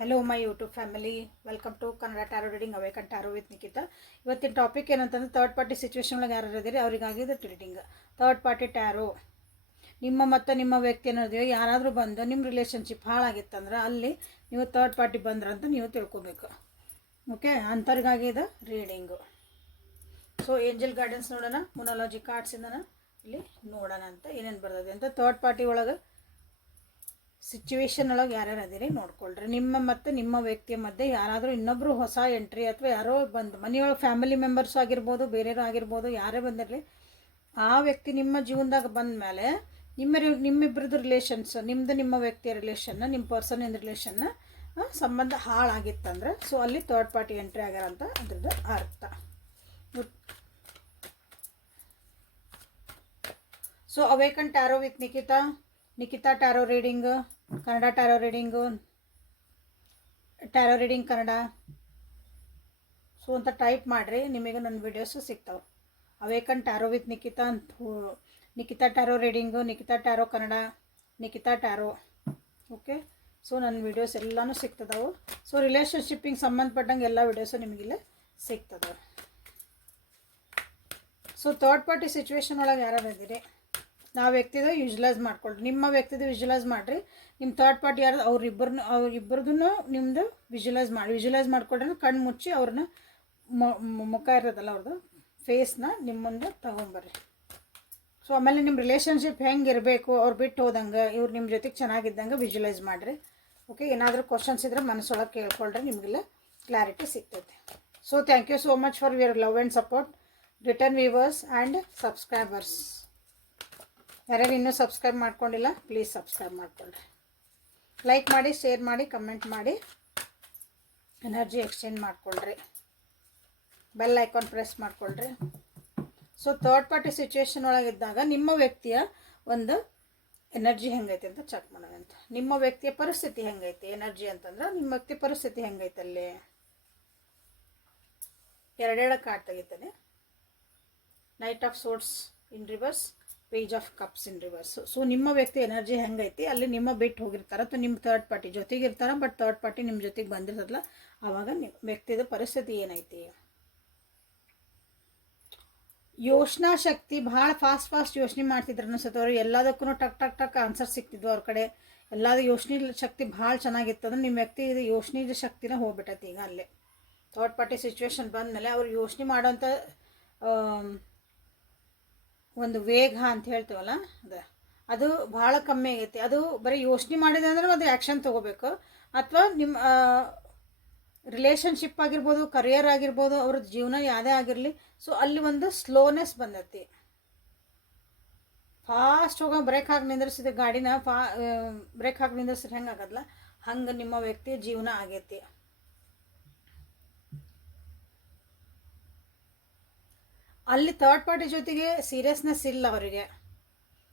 Hello my YouTube family welcome to Kannada tarot reading awaken tarot with Nikhita ಇವತ್ತಿನ topic ಏನಂತಂದ್ರೆ third party situation ಒಳಗೆ ಯಾರು ಇದ್ದೀರಿ ಅವರಿಗಾಗಿದೆ ರೀಡಿಂಗ್ ತರ್ಡ್ ಪಾರ್ಟಿ ಟ್ಯಾರೋ ನಿಮ್ಮ ಮತ್ತು ನಿಮ್ಮ ವ್ಯಕ್ತಿ ಅನ್ನೋದು ಯಾರಾದರೂ ಬಂದು ನಿಮ್ಮ ರಿಲೇಷನ್ಶಿಪ್ ಹಾಳಾಗಿತ್ತಂದ್ರೆ ಅಲ್ಲಿ ನೀವು ತರ್ಡ್ ಪಾರ್ಟಿ ಬಂದ್ರಂತ ನೀವು ತಿಳ್ಕೊಬೇಕು. ಓಕೆ ಅಂಥವ್ರಿಗಾಗಿದೆ ರೀಡಿಂಗು ಸೊ ಏಂಜಲ್ ಗಾರ್ಡನ್ಸ್ ನೋಡೋಣ ಮುನಾಲಜಿ ಕಾರ್ಡ್ಸಿಂದನ ಇಲ್ಲಿ ನೋಡೋಣ ಅಂತ ಏನೇನು ಬರ್ತದೆ ಅಂತ ತರ್ಡ್ ಪಾರ್ಟಿ ಒಳಗೆ ಸಿಚುವೇಶನ್ ಒಳಗೆ ಯಾರ್ಯಾರು ಅದೀರಿ ನೋಡ್ಕೊಳ್ರಿ. ನಿಮ್ಮ ಮತ್ತು ನಿಮ್ಮ ವ್ಯಕ್ತಿಯ ಮಧ್ಯೆ ಯಾರಾದರೂ ಇನ್ನೊಬ್ಬರು ಹೊಸ ಎಂಟ್ರಿ ಅಥವಾ ಯಾರೋ ಬಂದು ಮನೆಯೊಳಗೆ ಫ್ಯಾಮಿಲಿ ಮೆಂಬರ್ಸ್ ಆಗಿರ್ಬೋದು, ಬೇರೆಯವ್ರು ಆಗಿರ್ಬೋದು, ಯಾರೇ ಬಂದಿರಲಿ, ಆ ವ್ಯಕ್ತಿ ನಿಮ್ಮ ಜೀವನದಾಗ ಬಂದ ಮೇಲೆ ನಿಮ್ಮ ನಿಮ್ಮಿಬ್ಬರದ್ದು ರಿಲೇಷನ್ಸ್ ನಿಮ್ಮದು ನಿಮ್ಮ ವ್ಯಕ್ತಿಯ ರಿಲೇಷನ್ನ ನಿಮ್ಮ ಪರ್ಸನ್ ಇನ್ ರಿಲೇಷನ್ನ ಸಂಬಂಧ ಹಾಳಾಗಿತ್ತಂದ್ರೆ ಸೊ ಅಲ್ಲಿ ಥರ್ಡ್ ಪಾರ್ಟಿ ಎಂಟ್ರಿ ಆಗ್ಯಾರ ಅಂತ ಅದ್ರದ್ದು ಅರ್ಥ. So awaken tarot with Nikhita Nikhita tarot reading Kannada tarot reading tarot reading Kannada. So ಅಂತ ಟೈಪ್ ಮಾಡಿರಿ, ನಿಮಗೆ ನನ್ನ ವಿಡಿಯೋಸು ಸಿಗ್ತಾವೆ. ಅವೇಕನ್ ಟ್ಯಾರೋ ವಿತ್ ನಿಖಿತಾ ಅಂತ Nikhita tarot reading Nikhita tarot Kannada, Nikhita tarot okay so ನನ್ನ ವಿಡಿಯೋಸ್ ಎಲ್ಲನೂ ಸಿಗ್ತದವು. So ರಿಲೇಷನ್ಶಿಪ್ಪಿಗೆ ಸಂಬಂಧಪಟ್ಟಂಗೆ ಎಲ್ಲ ವಿಡಿಯೋಸು ನಿಮಗಿಲ್ಲೇ ಸಿಗ್ತದವೆ. ಸೊ ಥರ್ಡ್ ಪಾರ್ಟಿ ಸಿಚುವೇಶನ್ ಒಳಗೆ ಯಾರು ಇದ್ದೀರಿ? ನಾವು ವ್ಯಕ್ತಿದು ಯೂಜ್ಲೈಸ್ ಮಾಡ್ಕೊಳ್ರಿ. ನಿಮ್ಮ ವ್ಯಕ್ತಿದು ವಿಜುಲೈಸ್ ಮಾಡಿರಿ. ನಿಮ್ಮ ಥರ್ಡ್ ಪಾರ್ಟಿ ಯಾರು ಅವ್ರಿಬ್ಬರನ್ನು ಅವ್ರಿಬ್ಬರದೂ ನಿಮ್ಮದು ವಿಜುಲೈಸ್ ಮಾಡಿ. ವಿಜುಲೈಸ್ ಮಾಡ್ಕೊಳ್ರಿ ಕಣ್ಣು ಮುಚ್ಚಿ ಅವ್ರನ್ನ ಮುಖ ಇರೋದಲ್ಲ ಅವ್ರದ್ದು ಫೇಸ್ನ ನಿಮ್ಮ ಮುಂದೆ ತಗೊಂಬರ್ರಿ. ಸೊ ಆಮೇಲೆ ನಿಮ್ಮ ರಿಲೇಷನ್ಶಿಪ್ ಹೆಂಗೆ ಇರಬೇಕು, ಅವ್ರು ಬಿಟ್ಟು ಹೋದಂಗೆ, ಇವ್ರು ನಿಮ್ಮ ಜೊತೆಗೆ ಚೆನ್ನಾಗಿದ್ದಂಗೆ ವಿಜುಲೈಸ್ ಮಾಡಿರಿ. ಓಕೆ ಏನಾದರೂ ಕ್ವಶನ್ಸ್ ಇದ್ದರೆ ಮನಸ್ಸೊಳಗೆ ಕೇಳ್ಕೊಳ್ರೆ, ನಿಮಗೆಲ್ಲ ಕ್ಲಾರಿಟಿ ಸಿಗ್ತೈತೆ. So thank you so much for your love and support return viewers and subscribers ಯಾರ್ಯಾರು ಇನ್ನೂ ಸಬ್ಸ್ಕ್ರೈಬ್ ಮಾಡ್ಕೊಂಡಿಲ್ಲ ಪ್ಲೀಸ್ ಸಬ್ಸ್ಕ್ರೈಬ್ ಮಾಡ್ಕೊಳ್ರಿ. ಲೈಕ್ ಮಾಡಿ ಶೇರ್ ಮಾಡಿ ಕಮೆಂಟ್ ಮಾಡಿ. ಎನರ್ಜಿ ಎಕ್ಸ್ಚೇಂಜ್ ಮಾಡ್ಕೊಳ್ರಿ. ಬೆಲ್ ಐಕಾನ್ ಪ್ರೆಸ್ ಮಾಡ್ಕೊಳ್ರಿ. ಸೊ ಥರ್ಡ್ ಪಾರ್ಟಿ ಸಿಚುವೇಶನ್ ಒಳಗಿದ್ದಾಗ ನಿಮ್ಮ ವ್ಯಕ್ತಿಯ ಒಂದು ಎನರ್ಜಿ ಹೆಂಗೈತೆ ಅಂತ ಚೆಕ್ ಮಾಡೋಣ ಅಂತ. ನಿಮ್ಮ ವ್ಯಕ್ತಿಯ ಪರಿಸ್ಥಿತಿ ಹೆಂಗೈತೆ? ಎನರ್ಜಿ ಅಂತಂದ್ರೆ ನಿಮ್ಮ ವ್ಯಕ್ತಿ ಪರಿಸ್ಥಿತಿ ಹೆಂಗೈತೆ ಅಲ್ಲಿ? ಎರಡೆರಡು card ತೆಗಿತಾನೆ. Knight of swords in reverse page of cups in reverse. So ನಿಮ್ಮ ವ್ಯಕ್ತಿ ಎನರ್ಜಿ ಹೆಂಗೈತಿ, ಅಲ್ಲಿ ನಿಮ್ಮ ಬಿಟ್ಟು ಹೋಗಿರ್ತಾರೆ ಅಥವಾ ನಿಮ್ಮ ಥರ್ಡ್ ಪಾರ್ಟಿ ಜೊತೆಗೆ ಇರ್ತಾರೆ ಬಟ್ ಥರ್ಡ್ ಪಾರ್ಟಿ ನಿಮ್ಮ ಜೊತೆಗೆ ಬಂದಿರ್ತದಲ್ಲ ಆವಾಗ ನಿಮ್ಮ ವ್ಯಕ್ತಿದ ಪರಿಸ್ಥಿತಿ ಏನೈತಿ? ಯೋಚನಾ ಶಕ್ತಿ ಭಾಳ ಫಾಸ್ಟ್ ಫಾಸ್ಟ್ ಯೋಚನೆ ಮಾಡ್ತಿದ್ರು ಅನ್ಸುತ್ತೆ ಅವ್ರು. ಎಲ್ಲದಕ್ಕೂ ಟಕ್ ಟಕ್ ಟಕ್ ಆನ್ಸರ್ ಸಿಕ್ತಿದ್ವು ಅವ್ರ ಕಡೆ. ಎಲ್ಲದ ಯೋಚನೆ ಶಕ್ತಿ ಭಾಳ ಚೆನ್ನಾಗಿತ್ತು. ಅಂದ್ರೆ ನಿಮ್ಮ ವ್ಯಕ್ತಿ ಇದು ಯೋಚನೆ ಶಕ್ತಿನ ಹೋಗ್ಬಿಟ್ಟೈತಿ ಈಗ ಅಲ್ಲೇ. ಥರ್ಡ್ ಪಾರ್ಟಿ ಸಿಚುವೇಶನ್ ಬಂದಮೇಲೆ ಅವ್ರು ಯೋಚನೆ ಮಾಡೋಂಥ ಒಂದು ವೇಗ ಅಂತ ಹೇಳ್ತೀವಲ್ಲ, ಅದು. ಅದು ಭಾಳ ಕಮ್ಮಿ ಆಗೈತಿ. ಅದು ಬರೀ ಯೋಚನೆ ಮಾಡಿದೆ ಅಂದ್ರೆ ಅದು ಆ್ಯಕ್ಷನ್ ತೊಗೋಬೇಕು. ಅಥವಾ ನಿಮ್ಮ ರಿಲೇಷನ್ಶಿಪ್ ಆಗಿರ್ಬೋದು ಕರಿಯರ್ ಆಗಿರ್ಬೋದು ಅವ್ರ ಜೀವನ ಯಾವುದೇ ಆಗಿರಲಿ ಸೊ ಅಲ್ಲಿ ಒಂದು ಸ್ಲೋನೆಸ್ ಬಂದೈತಿ. ಫಾಸ್ಟ್ ಹೋಗೋ ಬ್ರೇಕ್ ಹಾಕಿ ನಿಂದ್ರಿಸಿದ ಗಾಡಿನ ಫಾ ಬ್ರೇಕ್ ಹಾಕಿ ನಿಂದ್ರಿಸಿದ್ರೆ ಹೆಂಗೆ ಹಂಗೆ ನಿಮ್ಮ ವ್ಯಕ್ತಿ ಜೀವನ ಆಗೈತಿ. ಅಲ್ಲಿ ಥರ್ಡ್ ಪಾರ್ಟಿ ಜೊತೆಗೆ ಸೀರಿಯಸ್ನೆಸ್ ಇಲ್ಲ ಅವರಿಗೆ.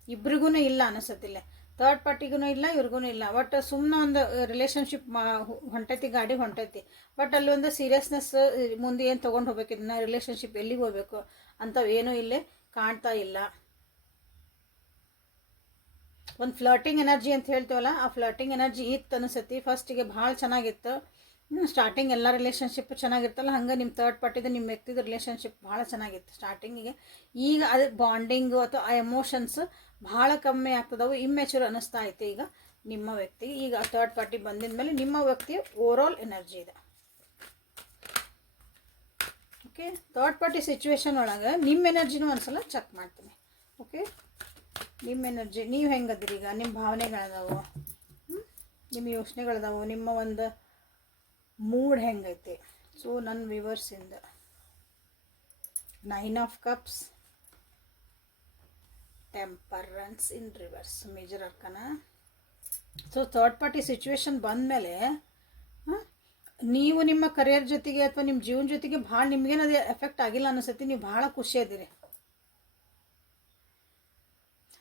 ಇಬ್ರಿಗೂ ಇಲ್ಲ ಅನಿಸುತ್ತಿಲ್ಲ. ಥರ್ಡ್ ಪಾರ್ಟಿಗೂ ಇಲ್ಲ ಇವ್ರಿಗೂ ಇಲ್ಲ. ಬಟ್ ಸುಮ್ಮನೆ ಒಂದು ರಿಲೇಷನ್ಶಿಪ್ ಮಾ ಹೊಂಟೈತಿ, ಗಾಡಿ ಹೊಂಟೈತಿ. ಬಟ್ ಅಲ್ಲಿ ಒಂದು ಸೀರಿಯಸ್ನೆಸ್ ಮುಂದೆ ಏನು ತೊಗೊಂಡು ಹೋಗ್ಬೇಕು? ಇದನ್ನ ರಿಲೇಷನ್ಶಿಪ್ ಎಲ್ಲಿಗೆ ಹೋಗ್ಬೇಕು? ಅಂಥವೇನೂ ಏನೂ ಇಲ್ಲೇ ಕಾಣ್ತಾ ಇಲ್ಲ. ಒಂದು ಫ್ಲರ್ಟಿಂಗ್ ಎನರ್ಜಿ ಅಂತ ಹೇಳ್ತೀವಲ್ಲ, ಆ ಫ್ಲರ್ಟಿಂಗ್ ಎನರ್ಜಿ ಇತ್ತು ಅನಿಸತಿ ಫಸ್ಟಿಗೆ ಭಾಳ ಚೆನ್ನಾಗಿತ್ತು. ಸ್ಟಾರ್ಟಿಂಗ್ ಎಲ್ಲ ರಿಲೇಷನ್ಶಿಪ್ ಚೆನ್ನಾಗಿರ್ತಲ್ಲ, ಹಂಗೆ ನಿಮ್ಮ ತರ್ಡ್ ಪಾರ್ಟಿದು ನಿಮ್ಮ ವ್ಯಕ್ತಿದು ರಿಲೇಷನ್ಶಿಪ್ ಭಾಳ ಚೆನ್ನಾಗಿತ್ತು. ಸ್ಟಾರ್ಟಿಂಗಿಗೆ ಈಗ ಅದು ಬಾಂಡಿಂಗು ಅಥವಾ ಆ ಎಮೋಷನ್ಸ್ ಭಾಳ ಕಮ್ಮಿ ಆಗ್ತದವು ಇಮ್ಮೆಚೂರ್ ಅನ್ನಿಸ್ತಾ ಐತೆ ಈಗ ನಿಮ್ಮ ವ್ಯಕ್ತಿ ಈಗ ತರ್ಡ್ ಪಾರ್ಟಿ ಬಂದಿದ ಮೇಲೆ ನಿಮ್ಮ ವ್ಯಕ್ತಿಯ ಆಲ್ ಎನರ್ಜಿ ಇದೆ. ಓಕೆ ತರ್ಡ್ ಪಾರ್ಟಿ ಸಿಚುವೇಶನ್ ಒಳಗೆ ನಿಮ್ಮ ಎನರ್ಜಿನೂ ಒಂದ್ಸಲ ಚೆಕ್ ಮಾಡ್ತೀನಿ. ಓಕೆ ನಿಮ್ಮ ಎನರ್ಜಿ ನೀವು ಹೆಂಗದಿರಿ ಈಗ? ನಿಮ್ಮ ಭಾವನೆಗಳದಾವು? ನಿಮ್ಮ ಯೋಚನೆಗಳದಾವು ನಿಮ್ಮ ಒಂದು ಮೂಡ್ ಹೆಂಗೈತೆ? ಸೊ ನನ್ನ ವಿವರ್ಸಿಂದ nine of cups temperance in reverse major arcana so third party situation ಬಂದಮೇಲೆ ನೀವು ನಿಮ್ಮ ಕರಿಯರ್ ಜೊತೆಗೆ ಅಥವಾ ನಿಮ್ಮ ಜೀವನ ಜೊತೆಗೆ ಭಾಳ ನಿಮ್ಗೇನು ಅದು ಎಫೆಕ್ಟ್ ಆಗಿಲ್ಲ ಅನ್ನಿಸತಿ ನೀವು ಭಾಳ ಖುಷಿ ಅದೀರಿ.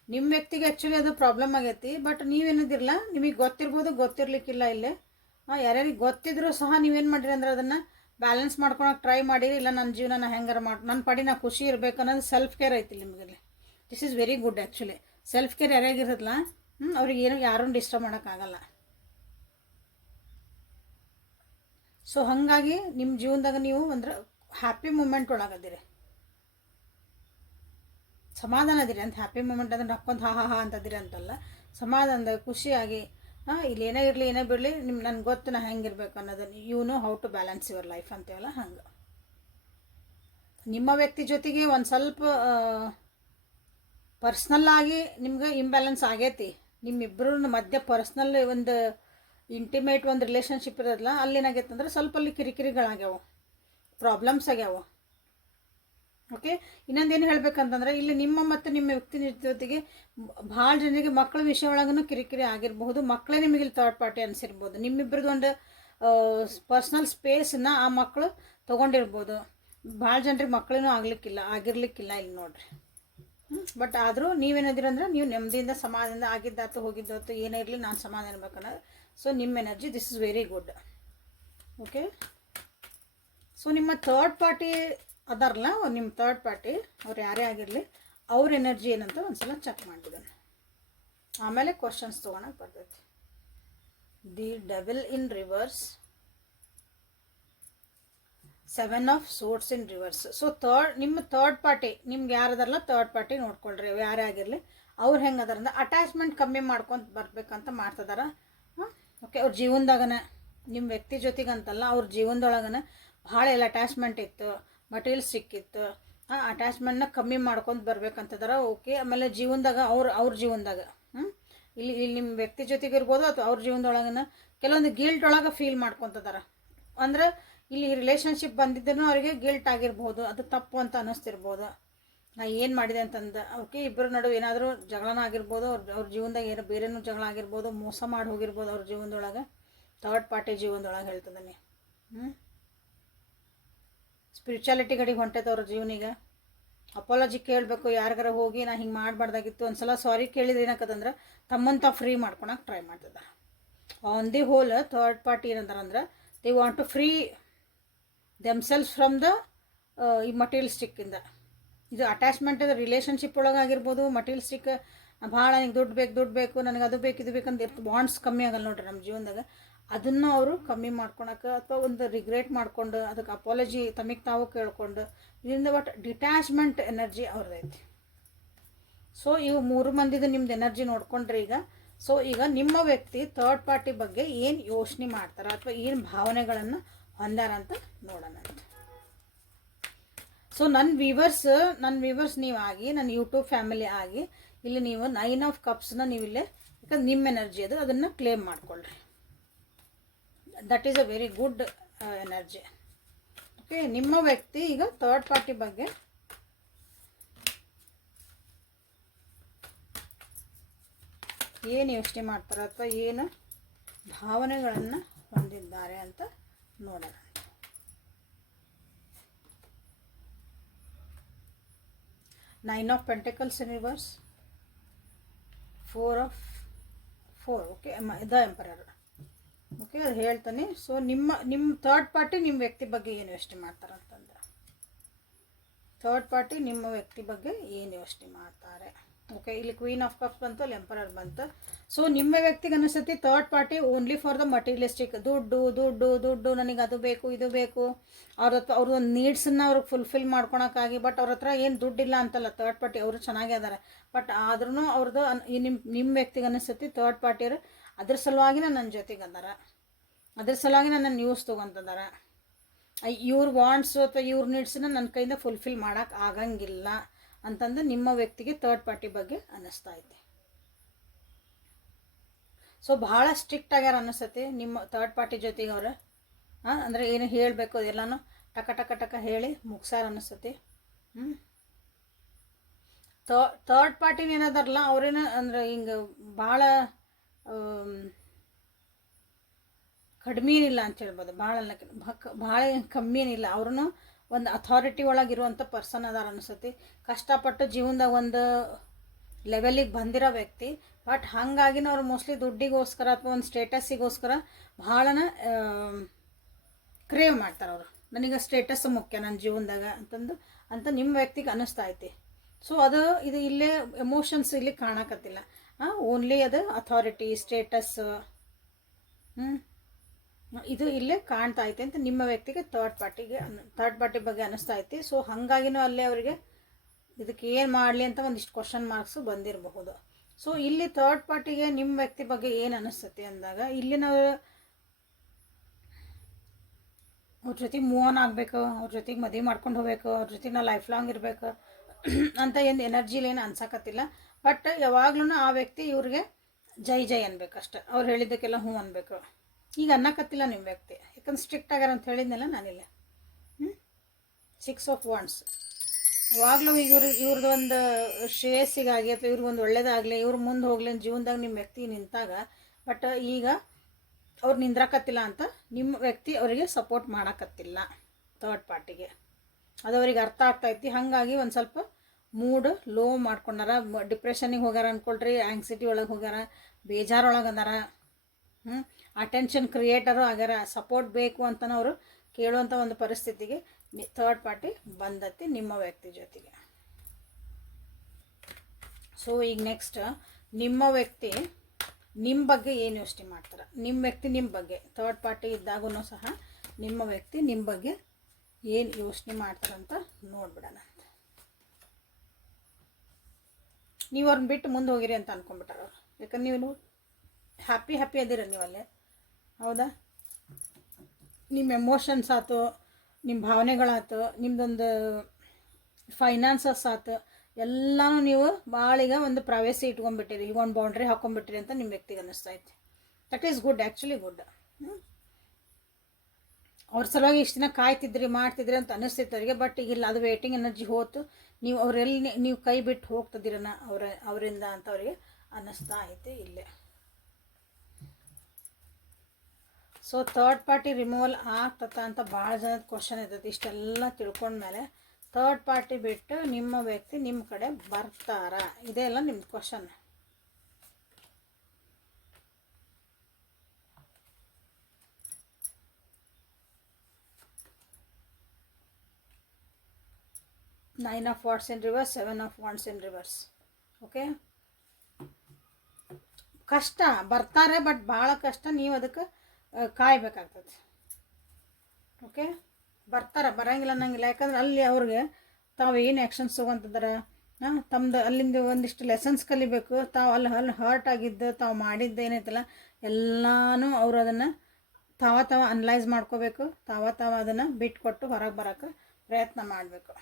ನಿಮ್ಮ ವ್ಯಕ್ತಿಗೆ ಆ್ಯಕ್ಚುಲಿ ಅದು ಪ್ರಾಬ್ಲಮ್ ಆಗೈತಿ. ಬಟ್ ನೀವೇನದಿರಲ್ಲ ನಿಮಗೆ ಗೊತ್ತಿರ್ಬೋದು, ಗೊತ್ತಿರ್ಲಿಕ್ಕಿಲ್ಲ ಇಲ್ಲೇ. ಯಾರ್ಯಾರಿಗೆ ಗೊತ್ತಿದ್ರು ಸಹ ನೀವೇನು ಮಾಡಿರಿ ಅಂದ್ರೆ ಅದನ್ನು ಬ್ಯಾಲೆನ್ಸ್ ಮಾಡ್ಕೊಳಕ್ಕೆ ಟ್ರೈ ಮಾಡಿರಿ, ಇಲ್ಲ ನನ್ನ ಜೀವನ ಹೆಂಗಾರ ಮಾಡಿ ನನ್ನ ಪಾಡಿ ನಾ ಖುಷಿ ಇರಬೇಕು ಅನ್ನೋದು ಸೆಲ್ಫ್ ಕೇರ್ ಐತಿ ನಿಮಗೆ this is very good actually self care ಯಾರ್ಯಾಗಿರ್ತದಲ್ಲ ಹ್ಞೂ ಅವ್ರಿಗೆ ಏನು ಯಾರೂ ಡಿಸ್ಟರ್ಬ್ ಮಾಡೋಕ್ಕಾಗಲ್ಲ ಸೊ ಹಾಗಾಗಿ ನಿಮ್ಮ ಜೀವನದಾಗ ನೀವು ಅಂದ್ರೆ ಹ್ಯಾಪಿ ಮೂಮೆಂಟ್ ಒಳಗದಿರಿ. ಸಮಾಧಾನ ಅದಿರಿ ಅಂತ ಹ್ಯಾಪಿ ಮೂಮೆಂಟ್ ಅಂದ್ರೆ ನಕ್ಕೊಂತ ಹಾ ಹಾ ಹಾ ಅಂತದಿರಿ ಅಂತಲ್ಲ, ಸಮಾಧಾನದಾಗ ಖುಷಿಯಾಗಿ ಹಾಂ, ಇಲ್ಲಿ ಏನೇ ಇರಲಿ, ಏನೇ ಬಿಡಲಿ ನಿಮ್ಮ ನನಗೆ ಗೊತ್ತು ನಾ ಹೆಂಗಿರ್ಬೇಕು ಅನ್ನೋದನ್ನು you know how to balance your life ಅಂತೇವಲ್ಲ ಹಂಗೆ. ನಿಮ್ಮ ವ್ಯಕ್ತಿ ಜೊತೆಗೆ ಒಂದು ಸ್ವಲ್ಪ ಪರ್ಸ್ನಲ್ ಆಗಿ ನಿಮ್ಗೆ ಇಂಬ್ಯಾಲೆನ್ಸ್ ಆಗೈತಿ. ನಿಮ್ಮಿಬ್ಬರ ಮಧ್ಯೆ ಪರ್ಸ್ನಲ್ ಒಂದು ಇಂಟಿಮೇಟ್ ಒಂದು ರಿಲೇಷನ್ಶಿಪ್ ಇರೋದಲ್ಲ ಅಲ್ಲಿ ಏನಾಗೈತೆ ಅಂದ್ರೆ ಸ್ವಲ್ಪ ಅಲ್ಲಿ ಕಿರಿಕಿರಿಗಳಾಗ್ಯಾವ. ಪ್ರಾಬ್ಲಮ್ಸ್ ಆಗ್ಯಾವ. ಓಕೆ ಇನ್ನೊಂದೇನು ಹೇಳ್ಬೇಕಂತಂದ್ರೆ, ಇಲ್ಲಿ ನಿಮ್ಮ ಮತ್ತು ನಿಮ್ಮ ವ್ಯಕ್ತಿ ಜೊತೆಗೆ ಭಾಳ ಜನರಿಗೆ ಮಕ್ಕಳ ವಿಷಯ ಒಳಗೂ ಕಿರಿಕಿರಿ ಆಗಿರಬಹುದು. ಮಕ್ಕಳೇ ನಿಮಗೆ ಇಲ್ಲಿ ಥರ್ಡ್ ಪಾರ್ಟಿ ಅನಿಸಿರ್ಬೋದು. ನಿಮ್ಮಿಬ್ಬರದ್ದು ಒಂದು ಪರ್ಸ್ನಲ್ ಸ್ಪೇಸನ್ನ ಆ ಮಕ್ಕಳು ತೊಗೊಂಡಿರ್ಬೋದು. ಭಾಳ ಜನರಿಗೆ ಮಕ್ಕಳೂ ಆಗ್ಲಿಕ್ಕಿಲ್ಲ, ಆಗಿರ್ಲಿಕ್ಕಿಲ್ಲ ಇಲ್ಲಿ ನೋಡ್ರಿ. ಬಟ್ ಆದರೂ ನೀವೇನಿದ್ದೀರ ಅಂದ್ರೆ, ನೀವು ನೆಮ್ಮದಿಯಿಂದ, ಸಮಾಧಾನದಿಂದ ಆಗಿದ್ದಾತು ಹೋಗಿದ್ದಾತು ಏನೇ ಇರಲಿ ನಾನು ಸಮಾಧಾನ ಬೇಕನ್ನೋದು ಸೊ ನಿಮ್ಮ energy this is very good okay so ನಿಮ್ಮ ಥರ್ಡ್ ಪಾರ್ಟಿ ಅದಾರಲ್ಲ ನಿಮ್ಮ ಥರ್ಡ್ ಪಾರ್ಟಿ ಅವ್ರು ಯಾರೇ ಆಗಿರಲಿ, ಅವ್ರ ಎನರ್ಜಿ ಏನಂತ ಒಂದ್ಸಲ ಚೆಕ್ ಮಾಡ್ತಿದ್ದಾನೆ ಆಮೇಲೆ ಕ್ವಶನ್ಸ್ ತೊಗೊಳಕ್ಕೆ ಬರ್ತೈತಿ. The devil in reverse seven of swords in reverse so third ನಿಮ್ಮ ಥರ್ಡ್ ಪಾರ್ಟಿ ನಿಮ್ಗೆ ಯಾರದಲ್ಲ ಥರ್ಡ್ ಪಾರ್ಟಿ ನೋಡ್ಕೊಳ್ರಿ. ಯಾರೇ ಆಗಿರಲಿ, ಅವ್ರು ಹೆಂಗೆ ಅದಾರಂದ್ರೆ ಅಟ್ಯಾಚ್ಮೆಂಟ್ ಕಮ್ಮಿ ಮಾಡ್ಕೊಂತ ಬರ್ಬೇಕಂತ ಮಾಡ್ತಿದಾರ. ಓಕೆ ಅವ್ರ ಜೀವನದಾಗನ ನಿಮ್ಮ ವ್ಯಕ್ತಿ ಜೊತೆಗಂತಲ್ಲ, ಅವ್ರ ಜೀವನದೊಳಗನ ಭಾಳ ಎಲ್ಲ ಅಟ್ಯಾಚ್ಮೆಂಟ್ ಇತ್ತು. ಮಟೀರಿಯಲ್ಸ್ ಸಿಕ್ಕಿತ್ತು. ಆ ಅಟ್ಯಾಚ್ಮೆಂಟ್ನ ಕಮ್ಮಿ ಮಾಡ್ಕೊಂಡು ಬರ್ಬೇಕಂತದಾರ ಓಕೆ ಆಮೇಲೆ ಜೀವನದಾಗ ಅವ್ರ ಅವ್ರ ಜೀವನದಾಗ ಇಲ್ಲಿ ಇಲ್ಲಿ ನಿಮ್ಮ ವ್ಯಕ್ತಿ ಜೊತೆಗೆ ಇರ್ಬೋದು ಅಥವಾ ಅವ್ರ ಜೀವನದೊಳಗನ ಕೆಲವೊಂದು ಗಿಲ್ಟ್ ಒಳಗೆ ಫೀಲ್ ಮಾಡ್ಕೊತದಾರ. ಅಂದ್ರೆ ಇಲ್ಲಿ ರಿಲೇಷನ್ಶಿಪ್ ಬಂದಿದ್ದನ್ನು ಅವರಿಗೆ ಗಿಲ್ಟ್ ಆಗಿರ್ಬೋದು, ಅದು ತಪ್ಪು ಅಂತ ಅನ್ನಿಸ್ತಿರ್ಬೋದು ನಾ ಏನು ಮಾಡಿದೆ ಅಂತಂದು ಓಕೆ ಇಬ್ಬರ ನಡುವೆ ಏನಾದರೂ ಜಗಳನ ಆಗಿರ್ಬೋದು, ಅವ್ರ ಅವ್ರ ಜೀವನದಾಗ ಏನೋ ಬೇರೆನೂ ಜಗಳ ಆಗಿರ್ಬೋದು, ಮೋಸ ಮಾಡಿ ಹೋಗಿರ್ಬೋದು ಅವ್ರ ಜೀವನದೊಳಗೆ. ಥರ್ಡ್ ಪಾರ್ಟಿ ಜೀವನದೊಳಗೆ ಹೇಳ್ತದನೆ ಹ್ಞೂ ಸ್ಪಿರಿಚುಯಾಲಿಟಿ ಕಡೆಗೆ ಹೊಂಟೈತೆ ಅವ್ರ ಜೀವನಿಗೆ. ಅಪಾಲಜಿ ಕೇಳಬೇಕು, ಯಾರಿಗಾರ ಹೋಗಿ ನಾ ಹಿಂಗೆ ಮಾಡಬಾರ್ದಾಗಿತ್ತು ಒಂದ್ಸಲ ಸಾರಿ ಕೇಳಿದ್ರೆ ಏನಾಕದಂದ್ರೆ ತಮ್ಮಂತ ಫ್ರೀ ಮಾಡ್ಕೊಳಕ್ಕೆ ಟ್ರೈ ಮಾಡ್ತದ. On the whole third party ಏನಂತಾರಂದ್ರೆ they want to free themselves from the ಈ ಮಟೀರಿಯಲ್ಸ್ಟಿಕ್ಕಿಂದ ಇದು. ಅಟ್ಯಾಚ್ಮೆಂಟ್ ರಿಲೇಷನ್ಶಿಪ್ ಒಳಗಾಗಿರ್ಬೋದು ಮಟೀರಿಯಲ್ಸ್ಟಿಕ್ ಭಾಳ ನನಗೆ ದುಡ್ಡು ಬೇಕು ದುಡ್ಡು ಬೇಕು, ನನಗೆ ಅದು ಬೇಕು, ಇದು ಬೇಕಂತ ಇರ್ತು ಬಾಂಡ್ಸ್ ಕಮ್ಮಿ ಆಗಲ್ಲ ನೋಡ್ರಿ ನಮ್ಮ ಜೀವನದಾಗ. ಅದನ್ನು ಅವರು ಕಮ್ಮಿ ಮಾಡ್ಕೊಳಕ್ಕೆ ಅಥವಾ ಒಂದು ರಿಗ್ರೆಟ್ ಮಾಡ್ಕೊಂಡು ಅದಕ್ಕೆ ಅಪಾಲಜಿ ತಮಗೆ ತಾವು ಕೇಳ್ಕೊಂಡು ಇದರಿಂದ ಒಟ್ಟು ಡಿಟ್ಯಾಚ್ಮೆಂಟ್ ಎನರ್ಜಿ ಅವ್ರದ್ದೈತಿ ಸೊ ಇವು ಮೂರು ಮಂದಿದು ನಿಮ್ದು ಎನರ್ಜಿ ನೋಡ್ಕೊಂಡ್ರೆ ಈಗ ಸೊ ಈಗ ನಿಮ್ಮ ವ್ಯಕ್ತಿ ಥರ್ಡ್ ಪಾರ್ಟಿ ಬಗ್ಗೆ ಏನು ಯೋಚನೆ ಮಾಡ್ತಾರೆ ಅಥವಾ ಏನು ಭಾವನೆಗಳನ್ನು ಹೊಂದಾರಂತ ನೋಡೋಣ ಸೊ ನನ್ನ ವ್ಯೂವರ್ಸ್ ನನ್ನ ವ್ಯೂವರ್ಸ್ ನೀವು ಆಗಿ ನನ್ನ ಯೂಟ್ಯೂಬ್ ಫ್ಯಾಮಿಲಿ ಆಗಿ, ಇಲ್ಲಿ ನೀವು ನೈನ್ ಆಫ್ ಕಪ್ಸ್ನ ನೀವು ಇಲ್ಲೇ ಯಾಕಂದ್ರೆ ನಿಮ್ಮ ಎನರ್ಜಿ ಅದು ಅದನ್ನು ಕ್ಲೇಮ್ ಮಾಡ್ಕೊಳ್ರಿ. That is a very good energy okay ನಿಮ್ಮ ವ್ಯಕ್ತಿ ಈಗ ಥರ್ಡ್ ಪಾರ್ಟಿ ಬಗ್ಗೆ ಏನು ಯೋಚನೆ ಮಾಡ್ತಾರೆ ಅಥವಾ ಏನು ಭಾವನೆಗಳನ್ನು ಹೊಂದಿದ್ದಾರೆ ಅಂತ ನೋಡೋಣ. Nine of pentacles universe four of four okay the emperor okay ಅದು ಹೇಳ್ತಾನೆ. ಸೊ ನಿಮ್ಮ ನಿಮ್ಮ ಥರ್ಡ್ ಪಾರ್ಟಿ ನಿಮ್ಮ ವ್ಯಕ್ತಿ ಬಗ್ಗೆ ಏನು ಯೋಚನೆ ಮಾಡ್ತಾರಂತಂದ್ರೆ? ಥರ್ಡ್ ಪಾರ್ಟಿ ನಿಮ್ಮ ವ್ಯಕ್ತಿ ಬಗ್ಗೆ ಏನು ಯೋಚನೆ ಮಾಡ್ತಾರೆ? ಓಕೆ ಇಲ್ಲಿ ಕ್ವೀನ್ ಆಫ್ ಕಪ್ ಬಂತು, ಅಲ್ಲಿ ಎಂಪರರ್ ಬಂತು. ಸೊ ನಿಮ್ಮ ವ್ಯಕ್ತಿಗೆ ಅನಿಸುತ್ತೆ third party only for the materialistic ದುಡ್ಡು ದುಡ್ಡು ದುಡ್ಡು, ನನಗೆ ಅದು ಬೇಕು, ಇದು ಬೇಕು. ಅವ್ರ ಹತ್ರ ಅವ್ರದ್ದು ನೀಡ್ಸನ್ನ ಅವ್ರಿಗೆ ಫುಲ್ಫಿಲ್ ಮಾಡ್ಕೊಳಕ್ಕಾಗಿ ಬಟ್ ಅವ್ರ ಹತ್ರ ಏನು ದುಡ್ಡಿಲ್ಲ ಅಂತಲ್ಲ ಥರ್ಡ್ ಪಾರ್ಟಿ ಅವರು ಚೆನ್ನಾಗೇ ಅದಾರೆ ಬಟ್ ಆದ್ರೂ ಅವ್ರದ್ದು ನಿಮ್ಮ ನಿಮ್ಮ ವ್ಯಕ್ತಿಗೆ ಅನಿಸುತ್ತೆ ಥರ್ಡ್ ಪಾರ್ಟಿಯವರು ಅದ್ರ ಸಲುವಾಗಿನ ನನ್ನ ಜೊತೆಗೆ ಅದಾರ. ಅದ್ರ ಸಲುವಾಗಿ ನನ್ನ ನ್ಯೂಸ್ ತೊಗೊಂತದಾರ. ಇವ್ರ ವಾಂಟ್ಸ್ ಅಥವಾ ಇವ್ರ ನೀಡ್ಸನ್ನ ನನ್ನ ಕೈಯಿಂದ ಫುಲ್ಫಿಲ್ ಮಾಡೋಕೆ ಆಗಂಗಿಲ್ಲ ಅಂತಂದು ನಿಮ್ಮ ವ್ಯಕ್ತಿಗೆ ಥರ್ಡ್ ಪಾರ್ಟಿ ಬಗ್ಗೆ ಅನ್ನಿಸ್ತಾ ಐತೆ. ಸೊ ಭಾಳ ಸ್ಟ್ರಿಕ್ಟ್ ಆಗ್ಯಾರ ಅನ್ನಿಸತ್ತೆ ನಿಮ್ಮ ಥರ್ಡ್ ಪಾರ್ಟಿ ಜೊತೆಗೆ ಅವ್ರು. ಹಾಂ ಅಂದರೆ ಏನು ಹೇಳಬೇಕು ಎಲ್ಲನೂ ಟಕ ಟಕ ಟಕ ಹೇಳಿ ಮುಗ್ಸಾರ ಅನ್ನಿಸ್ತೈತಿ. ಹ್ಞೂ ಥರ್ಡ್ ಪಾರ್ಟಿನ ಏನದಾರಲ್ಲ ಅವ್ರೇನು ಅಂದ್ರೆ ಹಿಂಗೆ ಭಾಳ ಕಡಿಮೆ ಏನಿಲ್ಲ ಅಂತ ಹೇಳ್ಬೋದು. ಭಾಳ ಭಾಳ ಕಮ್ಮಿ ಏನಿಲ್ಲ ಅವ್ರೂ ಒಂದು ಅಥಾರಿಟಿ ಒಳಗಿರುವಂಥ ಪರ್ಸನ್ ಅದಾರ ಅನಿಸ್ತೈತಿ. ಕಷ್ಟಪಟ್ಟು ಜೀವನದಾಗ ಒಂದು ಲೆವೆಲಿಗೆ ಬಂದಿರೋ ವ್ಯಕ್ತಿ ಬಟ್ ಹಾಗಾಗಿನ ಅವ್ರು ಮೋಸ್ಟ್ಲಿ ದುಡ್ಡಿಗೋಸ್ಕರ ಅಥವಾ ಒಂದು ಸ್ಟೇಟಸ್ಸಿಗೋಸ್ಕರ ಭಾಳನ ಕ್ರೇವ್ ಮಾಡ್ತಾರೆ ಅವರು. ನನಗೆ ಸ್ಟೇಟಸ್ ಮುಖ್ಯ ನನ್ನ ಜೀವನದಾಗ ಅಂತಂದು, ಅಂತ ನಿಮ್ಮ ವ್ಯಕ್ತಿಗೆ ಅನ್ನಿಸ್ತಾ ಐತಿ. ಸೊ ಅದು, ಇದು ಇಲ್ಲೇ ಎಮೋಷನ್ಸ್ ಇಲ್ಲಿ ಕಾಣಕತ್ತಿಲ್ಲ. ಓನ್ಲಿ ಅದು ಅಥಾರಿಟಿ ಸ್ಟೇಟಸ್ ಇದು ಇಲ್ಲೇ ಕಾಣ್ತಾ ಐತೆ ಅಂತ ನಿಮ್ಮ ವ್ಯಕ್ತಿಗೆ ಥರ್ಡ್ ಪಾರ್ಟಿಗೆ ಥರ್ಡ್ ಪಾರ್ಟಿ ಬಗ್ಗೆ ಅನ್ನಿಸ್ತಾ ಐತಿ. ಸೊ ಹಾಗಾಗಿನೂ ಅಲ್ಲೇ ಅವರಿಗೆ ಇದಕ್ಕೆ ಏನು ಮಾಡಲಿ ಅಂತ ಒಂದಿಷ್ಟು ಕ್ವಶನ್ ಮಾರ್ಕ್ಸು ಬಂದಿರಬಹುದು. ಸೊ ಇಲ್ಲಿ ಥರ್ಡ್ ಪಾರ್ಟಿಗೆ ನಿಮ್ಮ ವ್ಯಕ್ತಿ ಬಗ್ಗೆ ಏನು ಅನಿಸ್ತತಿ ಅಂದಾಗ ಇಲ್ಲಿ ನಾವು ಅವ್ರ ಜೊತೆಗೆ ಮೂವ್ ಆನ್ ಆಗಬೇಕು, ಅವ್ರ ಜೊತೆಗೆ ಮದುವೆ ಮಾಡ್ಕೊಂಡು ಹೋಗ್ಬೇಕು, ಅವ್ರ ಜೊತೆಗೆ ನಾವು ಲೈಫ್ ಲಾಂಗ್ ಇರಬೇಕು ಅಂತ ಏನು ಎನರ್ಜಿಲಿ ಏನು ಅನ್ಸಕತ್ತಿಲ್ಲ. ಬಟ್ ಯಾವಾಗ್ಲೂ ಆ ವ್ಯಕ್ತಿ ಇವ್ರಿಗೆ ಜೈ ಜೈ ಅನ್ಬೇಕಷ್ಟೆ ಅವ್ರು ಹೇಳಿದ್ದಕ್ಕೆಲ್ಲ ಹ್ಞೂ ಅನ್ಬೇಕು. ಈಗ ಅನ್ನಕತ್ತಿಲ್ಲ ನಿಮ್ಮ ವ್ಯಕ್ತಿ. ಯಾಕಂದ್ರೆ ಸ್ಟ್ರಿಕ್ಟ್ ಆಗ್ಯಾರ ಅಂತ ಹೇಳಿದ್ನಲ್ಲ, ನಾನಿಲ್ಲ. ಹ್ಞೂ ಸಿಕ್ಸ್ ಆಫ್ ವಾಂಡ್ಸ್ ಯಾವಾಗಲೂ ಈಗ ಇವ್ರ ಇವ್ರದ್ದು ಒಂದು ಶ್ರೇಯಸ್ಸಿಗಾಗಿ ಅಥವಾ ಇವ್ರಿಗೊಂದು ಒಳ್ಳೇದಾಗಲಿ, ಇವ್ರು ಮುಂದೆ ಹೋಗ್ಲಿ ಜೀವನದಾಗ ನಿಮ್ಮ ವ್ಯಕ್ತಿ ನಿಂತಾಗ, ಬಟ್ ಈಗ ಅವ್ರು ನಿಂದ್ರಕತ್ತಿಲ್ಲ ಅಂತ ನಿಮ್ಮ ವ್ಯಕ್ತಿ ಅವರಿಗೆ ಸಪೋರ್ಟ್ ಮಾಡಕತ್ತಿಲ್ಲ ಥರ್ಡ್ ಪಾರ್ಟಿಗೆ ಅದು ಅವ್ರಿಗೆ ಅರ್ಥ ಆಗ್ತೈತಿ ಹಾಗಾಗಿ ಒಂದು ಸ್ವಲ್ಪ ಮೂಡ್ ಲೋ ಮಾಡ್ಕೊಂಡಾರ ಡಿಪ್ರೆಷನಿಗೆ ಹೋಗ್ಯಾರ ಅಂದ್ಕೊಳ್ರಿ ಆ್ಯಂಗ್ಸಿಟಿ ಒಳಗೆ ಹೋಗ್ಯಾರ, ಬೇಜಾರೊಳಗೆ ಅಂದಾರ ಹ್ಞೂ ಅಟೆನ್ಷನ್ ಕ್ರಿಯೇಟರು ಆಗ್ಯಾರ ಸಪೋರ್ಟ್ ಬೇಕು ಅಂತಲೂ ಅವರು ಕೇಳುವಂಥ ಒಂದು ಪರಿಸ್ಥಿತಿಗೆ ಥರ್ಡ್ ಪಾರ್ಟಿ ಬಂದತಿ ನಿಮ್ಮ ವ್ಯಕ್ತಿ ಜೊತೆಗೆ. ಸೊ ಈಗ ನೆಕ್ಸ್ಟ್ ನಿಮ್ಮ ವ್ಯಕ್ತಿ ನಿಮ್ಮ ಬಗ್ಗೆ ಏನು ಯೋಚನೆ ಮಾಡ್ತಾರೆ? ನಿಮ್ಮ ವ್ಯಕ್ತಿ ನಿಮ್ಮ ಬಗ್ಗೆ ಥರ್ಡ್ ಪಾರ್ಟಿ ಇದ್ದಾಗೂ ಸಹ ನಿಮ್ಮ ವ್ಯಕ್ತಿ ನಿಮ್ಮ ಬಗ್ಗೆ ಏನು ಯೋಚನೆ ಮಾಡ್ತಾರಂತ ನೋಡ್ಬಿಡೋಣ. ನೀವು ಅವ್ರನ್ನ ಬಿಟ್ಟು ಮುಂದೆ ಹೋಗಿರಿ ಅಂತ ಅನ್ಕೊಂಡ್ಬಿಟ್ಟಾರ ಅವ್ರು. ಯಾಕಂದ್ರೆ ನೀವು ಹ್ಯಾಪಿ ಹ್ಯಾಪಿ ಅದಿರ ನೀವಲ್ಲೇ ಹೌದಾ? ನಿಮ್ಮ ಎಮೋಷನ್ಸ್ ಆಯ್ತು ನಿಮ್ಮ ಭಾವನೆಗಳಾಯ್ತು ನಿಮ್ಮದೊಂದು ಫೈನಾನ್ಸಸ್ ಆಯ್ತು ಎಲ್ಲನೂ ನೀವು ಭಾಳೀಗ ಒಂದು ಪ್ರವೇಶ ಇಟ್ಕೊಂಡ್ಬಿಟ್ಟಿರಿ. ಈಗ ಒಂದು ಬೌಂಡ್ರಿ ಹಾಕೊಂಡ್ಬಿಟ್ಟಿರಿ ಅಂತ ನಿಮ್ಮ ವ್ಯಕ್ತಿಗೆ ಅನ್ನಿಸ್ತಾ ಐತಿ. That is good actually good ಅವ್ರ ಸಲುವಾಗಿ ಇಷ್ಟು ದಿನ ಕಾಯ್ತಿದ್ರಿ, ಮಾಡ್ತಿದ್ರಿ ಅಂತ ಅನ್ನಿಸ್ತಿತ್ತು ಅವರಿಗೆ ಬಟ್ ಈಗಿಲ್ಲ ಅದು ವೇಟಿಂಗ್ ಎನರ್ಜಿ ಹೋತು. ನೀವು ಅವರೆಲ್ಲಿ ನೀವು ಕೈ ಬಿಟ್ಟು ಹೋಗ್ತದಿರನ ಅವರ ಅವರಿಂದ ಅಂತ ಅವರಿಗೆ ಅನ್ನಿಸ್ತಾ ಐತೆ ಇಲ್ಲೇ. ಸೊ ಥರ್ಡ್ ಪಾರ್ಟಿ ರಿಮೂವಲ್ ಆಗ್ತತ ಅಂತ ಭಾಳ ಜನದ ಕ್ವಶನ್ ಇರ್ತೈತಿ ಇಷ್ಟೆಲ್ಲ ತಿಳ್ಕೊಂಡ್ಮೇಲೆ ಥರ್ಡ್ ಪಾರ್ಟಿ ಬಿಟ್ಟು ನಿಮ್ಮ ವ್ಯಕ್ತಿ ನಿಮ್ಮ ಕಡೆ ಬರ್ತಾರ? ಇದೆಲ್ಲ ನಿಮ್ಮ question nine of wands in reverse seven of wands in reverse okay ಕಷ್ಟ ಬರ್ತಾರೆ ಬಟ್ ಭಾಳ ಕಷ್ಟ. ನೀವು ಅದಕ್ಕೆ ಕಾಯ್ಬೇಕಾಗ್ತದೆ. ಓಕೆ ಬರ್ತಾರೆ, ಬರಂಗಿಲ್ಲ ಅನ್ನಂಗಿಲ್ಲ. ಯಾಕಂದ್ರೆ ಅಲ್ಲಿ ಅವ್ರಿಗೆ ತಾವು ಏನು ಆ್ಯಕ್ಷನ್ಸ್ ತೊಗೊಂತಿದ್ದಾರೆ ತಮ್ಮದು ಅಲ್ಲಿಂದ ಒಂದಿಷ್ಟು ಲೆಸನ್ಸ್ ಕಲಿಬೇಕು. ತಾವು ಅಲ್ಲಿ ಅಲ್ಲಿ ಹರ್ಟ್ ಆಗಿದ್ದು, ತಾವು ಮಾಡಿದ್ದು ಏನೈತಲ್ಲ, ಎಲ್ಲನೂ ಅವರು ಅದನ್ನು ತಾವ ತಾವ ಅನಲೈಸ್ ಮಾಡ್ಕೋಬೇಕು. ತಾವ ತಾವ ಅದನ್ನು ಬಿಟ್ಕೊಟ್ಟು ಹೊರಗೆ ಬರೋಕ್ಕೆ ಪ್ರಯತ್ನ ಮಾಡಬೇಕು.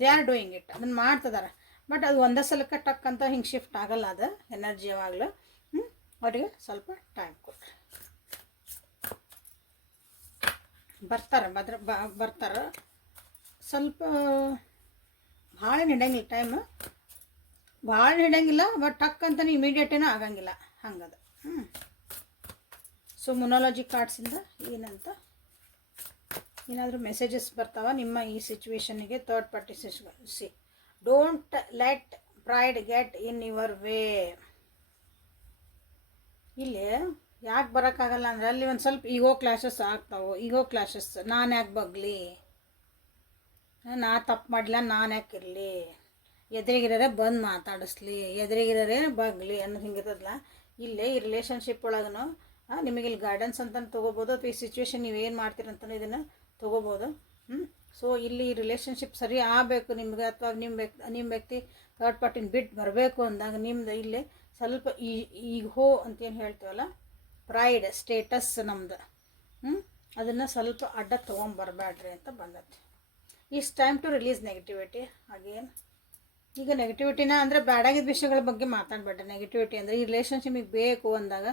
ದೇ ಆರ್ ಡೂಯಿಂಗ್ ಇಟ್ ಅದನ್ನು ಮಾಡ್ತಿದ್ದಾರೆ ಬಟ್ ಅದು ಒಂದೇ ಸಲಕ್ಕೆ ಟಕ್ ಅಂತ ಹಿಂಗೆ ಶಿಫ್ಟ್ ಆಗಲ್ಲ ಅದು ಎನರ್ಜಿ ಯಾವಾಗಲೂ. ಹ್ಞೂ ಅವರಿಗೆ ಸ್ವಲ್ಪ ಟೈಮ್ ಕೊಡ್ರಿ. ಬರ್ತಾರೆ ಬದ್ರ ಬರ್ತಾರೆ. ಸ್ವಲ್ಪ, ಭಾಳ ಹಿಡಿಯಂಗಿಲ್ಲ ಟೈಮ್ ಭಾಳ ಹಿಡಿಯಂಗಿಲ್ಲ ಬಟ್ ಟಕ್ ಅಂತಲೇ ಇಮಿಡಿಯೇಟೇನೂ ಆಗಂಗಿಲ್ಲ. ಹಂಗದ. ಹ್ಞೂ ಸೊ ಮುನಾಲಜಿ ಕಾರ್ಡ್ಸಿಂದ ಏನಂತ? ಏನಾದರೂ ಮೆಸೇಜಸ್ ಬರ್ತಾವ, ನಿಮ್ಮ ಈ ಸಿಚುವೇಶನ್ನಿಗೆ third party see don't let pride get in your way ಇಲ್ಲಿ ಯಾಕೆ ಬರೋಕ್ಕಾಗಲ್ಲ ಅಂದರೆ ಅಲ್ಲಿ ಒಂದು ಸ್ವಲ್ಪ ಈಗೋ ಕ್ಲಾಶಸ್ ಆಗ್ತಾವೆ. ಈಗೋ ಕ್ಲಾಶಸ್ ನಾನು ಯಾಕೆ ಬಗ್ಲಿ? ನಾ ತಪ್ಪು ಮಾಡಲಿಲ್ಲ, ನಾನು ಯಾಕೆ ಇರಲಿ? ಎದುರಿಗಿರೋರೆ ಬಂದು ಮಾತಾಡಿಸ್ಲಿ, ಎದುರಿಗಿರೋರೆ ಬಗ್ಲಿ ಅನ್ನೋದು ಹಿಂಗಿರ್ತದಲ್ಲ ಇಲ್ಲೇ ಈ ರಿಲೇಷನ್ಶಿಪ್ ಒಳಗೂ ನಿಮಗೆ ಇಲ್ಲಿ ಗಾರ್ಡನ್ಸ್ ಅಂತ ತೊಗೋಬೋದು, ಅಥವಾ ಈ ಸಿಚುವೇಶನ್ ನೀವು ಏನು ಮಾಡ್ತೀರಂತ ಇದನ್ನು ತೊಗೋಬೋದು? ಹ್ಞೂ ಸೊ ಇಲ್ಲಿ ರಿಲೇಷನ್ಶಿಪ್ ಸರಿ ಆಗಬೇಕು ನಿಮಗೆ ಅಥವಾ ನಿಮ್ಮ ವ್ಯಕ್ತಿ ನಿಮ್ಮ ವ್ಯಕ್ತಿ ಥರ್ಡ್ ಪಾರ್ಟಿನ ಬಿಟ್ಟು ಬರಬೇಕು ಅಂದಾಗ ನಿಮ್ದು ಇಲ್ಲಿ ಸ್ವಲ್ಪ ಈ, ಈಗ ಹೋ ಅಂತೇನು ಹೇಳ್ತೀವಲ್ಲ? ಪ್ರೈಡ್ ಸ್ಟೇಟಸ್ ನಮ್ದು. ಹ್ಞೂ ಅದನ್ನು ಸ್ವಲ್ಪ ಅಡ್ಡ ತೊಗೊಂಬರ್ಬೇಡ್ರಿ ಅಂತ ಬಂದತ್ತೆ is time to release negativity ಹಾಗೇನು? ಈಗ ನೆಗೆಟಿವಿಟಿನ ಅಂದರೆ ಬ್ಯಾಡಾಗಿದ್ದ ವಿಷಯಗಳ ಬಗ್ಗೆ ಮಾತಾಡಬೇಡ್ರಿ. ನೆಗೆಟಿವಿಟಿ ಅಂದರೆ ಈ ರಿಲೇಷನ್ಶಿಪಿಗೆ ಬೇಕು ಅಂದಾಗ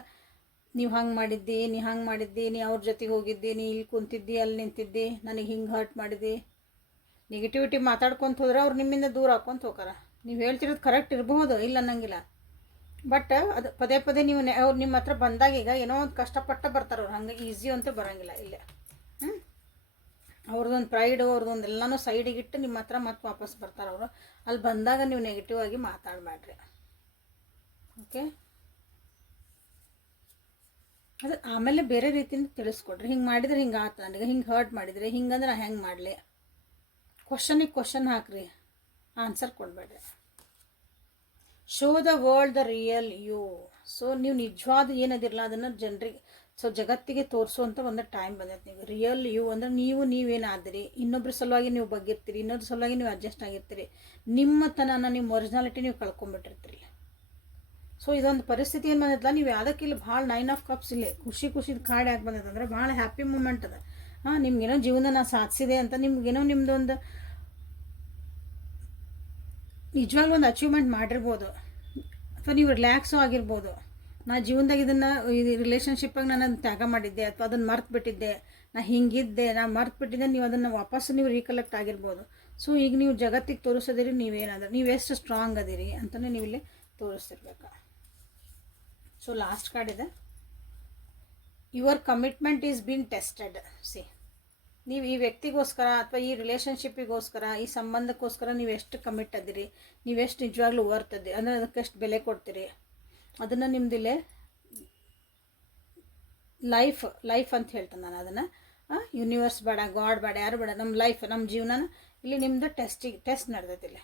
ನೀವು ಹಂಗೆ ಮಾಡಿದ್ದಿ, ನೀ ಹಂಗೆ ಮಾಡಿದ್ದಿ, ನೀ ಅವ್ರ ಜೊತೆಗೆ ಹೋಗಿದ್ದಿ, ನೀ ಇಲ್ಲಿ ಕುಂತಿದ್ದಿ, ಅಲ್ಲಿ ನಿಂತಿದ್ದಿ, ನನಗೆ ಹಿಂಗೆ ಹರ್ಟ್ ಮಾಡಿದ್ದಿ ನೆಗೆಟಿವಿಟಿ ಮಾತಾಡ್ಕೊಂತ ಹೋದ್ರೆ ಅವ್ರು ನಿಮ್ಮಿಂದ ದೂರ ಹಾಕ್ಕೊಂತ ಹೋಗಾರ. ನೀವು ಹೇಳ್ತಿರೋದು ಕರೆಕ್ಟ್ ಇರಬಹುದು, ಇಲ್ಲ ಅನ್ನಂಗಿಲ್ಲ. ಬಟ್ ಅದು ಪದೇ ಪದೇ ನೀವು ಅವ್ರು ನಿಮ್ಮ ಹತ್ರ ಬಂದಾಗ ಈಗ ಏನೋ ಒಂದು ಕಷ್ಟಪಟ್ಟ ಬರ್ತಾರೆ ಅವ್ರು. ಹಂಗೆ ಈಸಿ ಅಂತೂ ಬರೋಂಗಿಲ್ಲ ಇಲ್ಲೇ. ಹ್ಞೂ ಅವ್ರದ್ದೊಂದು ಪ್ರೈಡು ಅವ್ರದ್ದೊಂದು ಎಲ್ಲನೂ ಸೈಡಿಗಿಟ್ಟು ನಿಮ್ಮ ಹತ್ರ ಮತ್ತೆ ವಾಪಸ್ ಬರ್ತಾರೆ ಅವರು. ಅಲ್ಲಿ ಬಂದಾಗ ನೀವು ನೆಗೆಟಿವ್ ಆಗಿ ಮಾತಾಡಬೇಡ್ರಿ ಓಕೆ ಅದು ಆಮೇಲೆ ಬೇರೆ ರೀತಿಯಿಂದ ತಿಳಿಸ್ಕೊಡ್ರಿ. ಹಿಂಗೆ ಮಾಡಿದ್ರೆ ಹಿಂಗೆ ಆತ ನನಗೆ ಹಿಂಗೆ ಹರ್ಟ್ ಮಾಡಿದರೆ ಹಿಂಗಂದ್ರೆ ಹೆಂಗೆ ಮಾಡಲಿ? ಕ್ವಶನಿಗೆ ಕ್ವಶನ್ ಹಾಕ್ರಿ. Answer ಕೊಡಬೇಡ್ರಿ. Show the world the real you so ನೀವು ನಿಜವಾದ ಏನದಿರಲ್ಲ ಅದನ್ನು ಜನರಿಗೆ ಸೊ ಜಗತ್ತಿಗೆ ತೋರಿಸುವಂಥ ಒಂದು ಟೈಮ್ ಬಂದೈತೆ ನೀವು. ರಿಯಲ್ ಯು ಅಂದ್ರೆ ನೀವು ನೀವೇನಾದಿರಿ ಇನ್ನೊಬ್ಬರ ಸಲುವಾಗಿ ನೀವು ಬಗ್ಗಿರ್ತೀರಿ ಇನ್ನೊಬ್ಬರ ಸಲುವಾಗಿ ನೀವು ಅಡ್ಜಸ್ಟ್ ಆಗಿರ್ತೀರಿ. ನಿಮ್ಮ ತನನ ನಿಮ್ಮ ಒರಿಜಿನಾಲಿಟಿ ನೀವು ಕಳ್ಕೊಂಬಿಟ್ಟಿರ್ತೀರಿ. ಸೊ ಇದೊಂದು ಪರಿಸ್ಥಿತಿ ಏನು ಬಂದೈತಲ್ಲ, ನೀವು ಯಾವುದಕ್ಕಿಲ್ಲ ಭಾಳ ನೈನ್ ಆಫ್ ಕಪ್ಸ್ ಇಲ್ಲಿ ಖುಷಿ ಖುಷಿದ ಕಾರ್ಡ್ ಯಾಕೆ ಬಂದೈತೆ ಅಂದ್ರೆ ಭಾಳ ಹ್ಯಾಪಿ ಮೂಮೆಂಟ್ ಅದ. ಹಾಂ, ನಿಮ್ಗೇನೋ ಜೀವನ ನಾ ಸಾಧಿಸಿದೆ ಅಂತ ನಿಮ್ಗೇನೋ ನಿಮ್ದು ಒಂದು ನಿಜವಾಗ್ಲೂ ಒಂದು ಅಚೀವ್ಮೆಂಟ್ ಮಾಡಿರ್ಬೋದು. ಅಥವಾ ನೀವು ರಿಲ್ಯಾಕ್ಸು ಆಗಿರ್ಬೋದು. ನಾ ಜೀವನದಾಗ ಇದನ್ನು, ಈ ರಿಲೇಷನ್ಶಿಪ್ಪಾಗಿ ನಾನು ತ್ಯಾಗ ಮಾಡಿದ್ದೆ, ಅಥವಾ ಅದನ್ನು ಮರ್ತು ಬಿಟ್ಟಿದ್ದೆ, ನಾ ಹಿಂಗಿದ್ದೆ, ನಾ ಮರ್ತು ಬಿಟ್ಟಿದ್ದೆ, ನೀವು ಅದನ್ನು ವಾಪಸ್ ನೀವು ರೀಕಲೆಕ್ಟ್ ಆಗಿರ್ಬೋದು. ಸೊ ಈಗ ನೀವು ಜಗತ್ತಿಗೆ ತೋರಿಸೋದಿರಿ, ನೀವೇನಾದ್ರೆ, ನೀವು ಎಷ್ಟು ಸ್ಟ್ರಾಂಗ್ ಅದಿರಿ ಅಂತಲೇ ನೀವು ಇಲ್ಲಿ ತೋರಿಸ್ತಿರ್ಬೇಕು? ಸೊ ಲಾಸ್ಟ್ ಕಾರ್ಡ್ ಇದೆ. Your commitment is been tested see ನೀವು ಈ ವ್ಯಕ್ತಿಗೋಸ್ಕರ ಅಥವಾ ಈ ರಿಲೇಷನ್ಶಿಪ್ಪಿಗೋಸ್ಕರ ಈ ಸಂಬಂಧಕ್ಕೋಸ್ಕರ ನೀವು ಎಷ್ಟು ಕಮಿಟ್ ಅದಿರಿ, ನೀವು ಎಷ್ಟು ನಿಜವಾಗ್ಲೂ ವರ್ತ್ ಅದಿರಿ ಅದಕ್ಕೆ ಎಷ್ಟು ಬೆಲೆ ಕೊಡ್ತೀರಿ? ಅದನ್ನು ನಿಮ್ದಿಲ್ಲೇ ಲೈಫ್ ಲೈಫ್ ಅಂತ ಹೇಳ್ತೇನೆ ನಾನು ಅದನ್ನು. ಯೂನಿವರ್ಸ್ ಬೇಡ ಗಾಡ್ ಬೇಡ, ಯಾರು ಬೇಡ ನಮ್ಮ ಲೈಫ್ ನಮ್ಮ ಜೀವನನ ಇಲ್ಲಿ ನಿಮ್ಮದು ಟೆಸ್ಟಿಗೆ ಟೆಸ್ಟ್ ನಡೆದೈತಿಲ್ಲ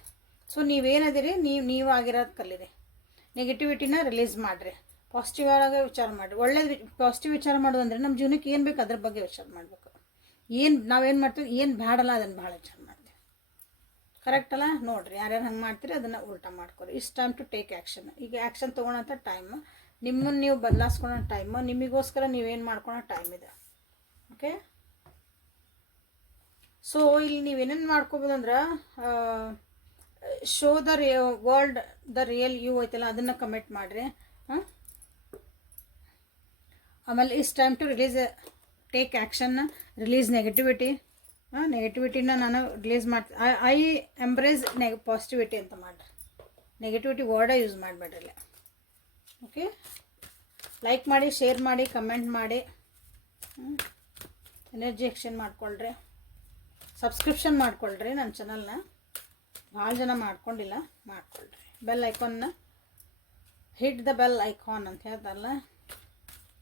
ಸೊ ನೀವೇನದಿರಿ, ನೀವು ನೀವು ಆಗಿರೋದು ಕಲೀರಿ ನೆಗೆಟಿವಿಟಿನ ರಿಲೀಸ್ ಮಾಡಿರಿ. ಪಾಸಿಟಿವ್ ಆಗಿ ವಿಚಾರ ಮಾಡಿ. ಒಳ್ಳೇದು ಪಾಸಿಟಿವ್ ವಿಚಾರ ಮಾಡೋದಂದ್ರೆ ನಮ್ಮ ಜೀವನಕ್ಕೆ ಏನು ಬೇಕು ಅದ್ರ ಬಗ್ಗೆ ವಿಚಾರ ಮಾಡಬೇಕು. ಏನು ನಾವೇನು ಮಾಡ್ತೀವಿ, ಏನು ಬ್ಯಾಡಲ್ಲ ಅದನ್ನು ಭಾಳ ವಿಚಾರ ಮಾಡ್ತೀವಿ. ಕರೆಕ್ಟ್ ಅಲ್ಲ? ನೋಡಿರಿ, ಯಾರ್ಯಾರು ಹಂಗೆ ಮಾಡ್ತೀರಿ ಅದನ್ನು ಉಲ್ಟಾ ಮಾಡ್ಕೊರಿ. ಇಷ್ಟು ಟೈಮ್ ಟು ಟೇಕ್ ಆ್ಯಕ್ಷನ್ ಈಗ ಆ್ಯಕ್ಷನ್ ತೊಗೊಳೋಂಥ ಟೈಮು ನಿಮ್ಮನ್ನು ನೀವು ಬದಲಾಯಿಸ್ಕೊಳೋ ಟೈಮು ನಿಮಗೋಸ್ಕರ ನೀವೇನು ಮಾಡ್ಕೊಳೋ ಟೈಮ್ ಇದೆ. ಓಕೆ ಸೊ ಇಲ್ಲಿ ನೀವೇನೇನು ಮಾಡ್ಕೋಬೋದು ಅಂದ್ರೆ show the ray world the real you ಐತಲ್ಲ, ಅದನ್ನು ಕಮೆಂಟ್ ಮಾಡಿರಿ. ಹಾಂ? ಆಮೇಲೆ is time to release take action release negativity ಹಾಂ ನೆಗೆಟಿವಿಟಿನ ನಾನು ರಿಲೀಸ್ ಮಾಡ್ತೀನಿ ಐ ಎಂಬ್ರೇಸ್ ನೆಗ್ ಪಾಸಿಟಿವಿಟಿ ಅಂತ ಮಾಡಿರಿ ನೆಗೆಟಿವಿಟಿ ವರ್ಡೇ ಯೂಸ್ ಮಾಡಬೇಡ್ರಿ ಓಕೆ ಲೈಕ್ ಮಾಡಿ ಶೇರ್ ಮಾಡಿ ಕಮೆಂಟ್ ಮಾಡಿ. ಎನರ್ಜಿ ಎಕ್ಸ್ಚೇಂಜ್ ಮಾಡ್ಕೊಳ್ರಿ. ಸಬ್ಸ್ಕ್ರಿಪ್ಷನ್ ಮಾಡ್ಕೊಳ್ರಿ ನನ್ನ ಚಾನಲ್ನ ಭಾಳ ಜನ ಮಾಡ್ಕೊಂಡಿಲ್ಲ, ಮಾಡ್ಕೊಳ್ರಿ. ಬೆಲ್ ಐಕಾನ್ನ ಹಿಟ್ ದ ಬೆಲ್ ಐಕಾನ್ ಅಂತ ಹೇಳ್ತಾರಲ್ಲ.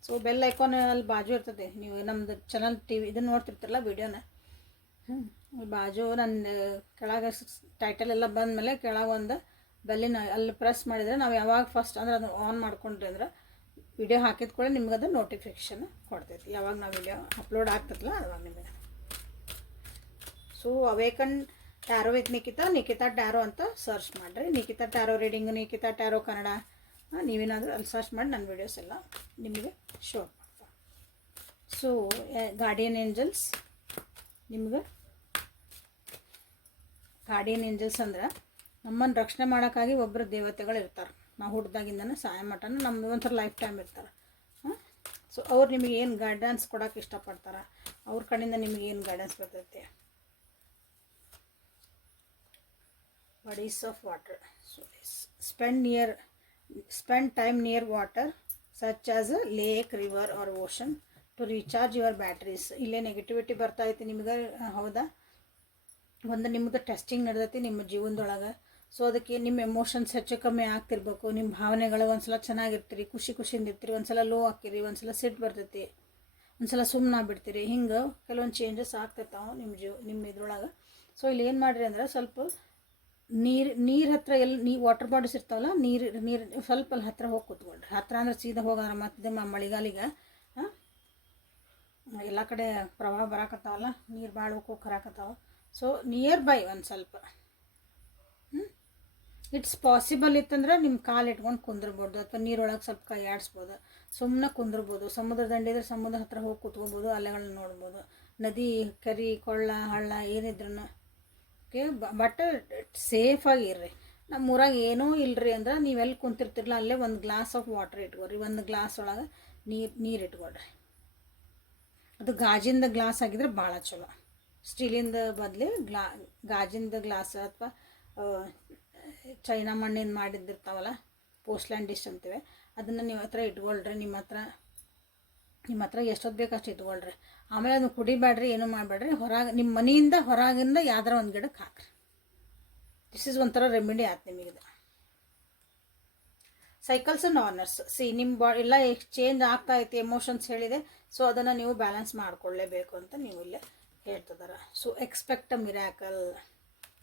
ಸೊ ಬೆಲ್ ಐಕಾನ್ ಅಲ್ಲಿ ಬಾಜು ಇರ್ತದೆ. ನೀವು ನಮ್ಮದು ಚಾನಲ್ ಟಿ ವಿ ಇದನ್ನು ನೋಡ್ತಿರ್ತಾರಲ್ಲ ವೀಡಿಯೋನ ಹ್ಞೂ ಬಾಜು ನನ್ನ ಕೆಳಗೆ ಟೈಟಲ್ ಎಲ್ಲ ಬಂದಮೇಲೆ ಕೆಳಗೆ ಒಂದು ಬೆಲ್ಲಿನ ಅಲ್ಲಿ ಪ್ರೆಸ್ ಮಾಡಿದರೆ ನಾವು ಯಾವಾಗ ಫಸ್ಟ್ ಅಂದ್ರೆ ಅದನ್ನು ಆನ್ ಮಾಡ್ಕೊಂಡ್ರಿ ಅಂದ್ರೆ ವಿಡಿಯೋ ಹಾಕಿದ ಕೂಡ ನಿಮ್ಗೆ ಅದು ನೋಟಿಫಿಕೇಷನ್ ಕೊಡ್ತೈತಿ. ಯಾವಾಗ ನಾವು ವಿಡಿಯೋ ಅಪ್ಲೋಡ್ ಆಗ್ತದಲ್ಲ ಅವಾಗ ನಿಮಗೆ. So awaken tarot with Nikhita Nikhita tarot ಅಂತ ಸರ್ಚ್ ಮಾಡಿರಿ. Nikhita tarot reading Nikhita tarot Kannada ನೀವೇನಾದರೂ ಅಲ್ಲಿ ಸರ್ಚ್ ಮಾಡಿ ನನ್ನ ವೀಡಿಯೋಸ್ ಎಲ್ಲ ನಿಮಗೆ ಶೋ ಮಾಡ್ತಾ ಸೊ ಗಾರ್ಡಿಯನ್ ಏಂಜಲ್ಸ್ ನಿಮ್ಗೆ ಗಾರ್ಡಿಯನ್ ಏಂಜಲ್ಸ್ ಅಂದ್ರೆ ನಮ್ಮನ್ನು ರಕ್ಷಣೆ ಮಾಡೋಕ್ಕಾಗಿ ಒಬ್ಬರು ದೇವತೆಗಳು ಇರ್ತಾರೆ. ನಾವು ಹುಡ್ದಾಗಿಂದನೇ ಸಹಾಯ ಮಟ್ಟನ ನಮ್ದು ಒಂಥರ ಲೈಫ್ ಟೈಮ್ ಇರ್ತಾರೆ. ಹಾಂ ಸೊ ಅವ್ರು ನಿಮಗೆ ಏನು ಗೈಡೆನ್ಸ್ ಕೊಡೋಕೆ ಇಷ್ಟಪಡ್ತಾರೆ? ಅವ್ರ ಕಡೆಯಿಂದ ನಿಮಗೆ ಏನು ಗೈಡೆನ್ಸ್ ಬರ್ತೈತೆ? Bodies of water so spend near spend time near water such as lake river or ocean to recharge your batteries ಇಲ್ಲೇ ನೆಗೆಟಿವಿಟಿ ಬರ್ತಾ ಐತಿ ನಿಮ್ಗೆ ಹೌದಾ? ಒಂದು ನಿಮ್ಮದು ಟೆಸ್ಟಿಂಗ್ ನಡೆದೈತಿ ನಿಮ್ಮ ಜೀವನದೊಳಗೆ. ಸೊ ಅದಕ್ಕೆ ನಿಮ್ಮ ಎಮೋಷನ್ಸ್ ಹೆಚ್ಚು ಕಮ್ಮಿ ಆಗ್ತಿರ್ಬೇಕು. ನಿಮ್ಮ ಭಾವನೆಗಳು ಒಂದ್ಸಲ ಚೆನ್ನಾಗಿರ್ತೀರಿ, ಖುಷಿ ಖುಷಿಯಿಂದ ಇರ್ತೀರಿ, ಒಂದ್ಸಲ ಲೋ ಹಾಕಿರಿ ಒಂದ್ಸಲ ಸಿಟ್ಟು ಬರ್ತೈತಿ, ಒಂದ್ಸಲ ಸುಮ್ಮನೆ ಬಿಡ್ತೀರಿ ಹಿಂಗೆ ಕೆಲವೊಂದು ಚೇಂಜಸ್ ಆಗ್ತಿರ್ತಾವೆ ನಿಮ್ಮ ಜೀವ, ನಿಮ್ಮ ಇದ್ರೊಳಗೆ. ಸೊ ಇಲ್ಲಿ ಏನು ಮಾಡಿರಿ ಅಂದ್ರೆ ಸ್ವಲ್ಪ ನೀರು ನೀರು ಹತ್ರ ಎಲ್ಲಿ ನೀ ವಾಟರ್ ಬಾಡೀಸ್ ಇರ್ತಾವಲ್ಲ, ನೀರು ನೀರು ಸ್ವಲ್ಪ ಅಲ್ಲಿ ಹತ್ರ ಹೋಗಿ ಕೂತ್ಕೊಳ್ರಿ. ಹತ್ರ ಅಂದ್ರೆ ಸೀದಾ ಹೋಗಾರ ಮತ್ತೆ ಮಳೆಗಾಲಿಗೆ ಎಲ್ಲ ಕಡೆ ಪ್ರವಾಹ ಬರಾಕತ್ತಾವಲ್ಲ, ನೀರು ಭಾಳ ಹೋಗಿ ಕರಾಕತ್ತಾವ ಸೊ ನಿಯರ್ ಬೈ ಒಂದು ಸ್ವಲ್ಪ. ಇಟ್ಸ್ ಪಾಸಿಬಲ್ ಇತ್ತಂದ್ರೆ ನಿಮ್ಮ ಕಾಲು ಇಟ್ಕೊಂಡು ಕುಂದಿರ್ಬೋದು, ಅಥವಾ ನೀರೊಳಗೆ ಸ್ವಲ್ಪ ಕೈ ಆಡಿಸ್ಬೋದು. ಸುಮ್ಮನೆ ಕುಂದಿರ್ಬೋದು, ಸಮುದ್ರ ದಂಡೆ ಇದ್ರೆ ಸಮುದ್ರ ಹತ್ರ ಹೋಗಿ ಕೂತ್ಕೋಬೋದು ಅಲೆಗಳನ್ನ ನೋಡ್ಬೋದು. ನದಿ, ಕೆರೆ, ಕೊಳ್ಳ, ಹಳ್ಳ ಏನಿದ್ರು ಓಕೆ ಬಟ್ ಸೇಫಾಗಿ ಇರ್ರಿ. ನಮ್ಮ ಊರಾಗ ಏನೂ ಇಲ್ಲರಿ ಅಂದ್ರೆ ನೀವೆಲ್ಲಿ ಕುಂತಿರ್ತಿರಲ್ಲ, ಅಲ್ಲೇ ಒಂದು ಗ್ಲಾಸ್ ಆಫ್ ವಾಟರ್ ಇಟ್ಕೊರಿ. ಒಂದು ಗ್ಲಾಸ್ ಒಳಗೆ ನೀರು ನೀರು ಇಟ್ಕೊಳ್ರಿ. ಅದು ಗಾಜಿಂದ ಗ್ಲಾಸ್ ಆಗಿದ್ರೆ ಭಾಳ ಚಲೋ. ಸ್ಟೀಲಿಂದ ಬದಲಿ ಗ್ಲಾ, ಗಾಜಿಂದ ಗ್ಲಾಸ್ ಅಥವಾ ಚೈನಾ ಮಣ್ಣಿಂದ ಮಾಡಿದ್ದಿರ್ತಾವಲ್ಲ ಪೋಸ್ಟ್ಲ್ಯಾಂಡ್ ಡಿಶ್ ಅಂತೀವಿ, ಅದನ್ನು ನಿಮ್ಮ ಹತ್ರ ಇಟ್ಕೊಳ್ರಿ. ನಿಮ್ಮ ಹತ್ರ ನಿಮ್ಮ ಹತ್ರ ಎಷ್ಟೊತ್ತು ಬೇಕು ಅಷ್ಟು ಇಟ್ಕೊಳ್ರಿ. ಆಮೇಲೆ ಅದನ್ನು ಕುಡಿಬೇಡ್ರಿ, ಏನು ಮಾಡಬೇಡ್ರಿ. ಹೊರಗೆ ನಿಮ್ಮ ಮನೆಯಿಂದ ಹೊರಗಿಂದ ಯಾವ್ದಾರ ಒಂದು ಗಿಡಕ್ಕೆ ಹಾಕ್ರಿ. ದಿಸ್ ಇಸ್ ಒಂಥರ ರೆಮಿಡಿ ಆಯ್ತು ನಿಮಗಿದೆ ಸೈಕಲ್ಸ್ ಆ್ಯಂಡ್ ಆನರ್ಸ್ ಸಿ ನಿಮ್ಮ ಬಾ ಎಲ್ಲ ಚೇಂಜ್ ಆಗ್ತಾ ಐತಿ ಎಮೋಷನ್ಸ್ ಹೇಳಿದೆ. ಸೊ ಅದನ್ನು ನೀವು ಬ್ಯಾಲೆನ್ಸ್ ಮಾಡಿಕೊಳ್ಳೇಬೇಕು ಅಂತ ನೀವು ಇಲ್ಲೇ ಹೇಳ್ತದಾರ. So expect a miracle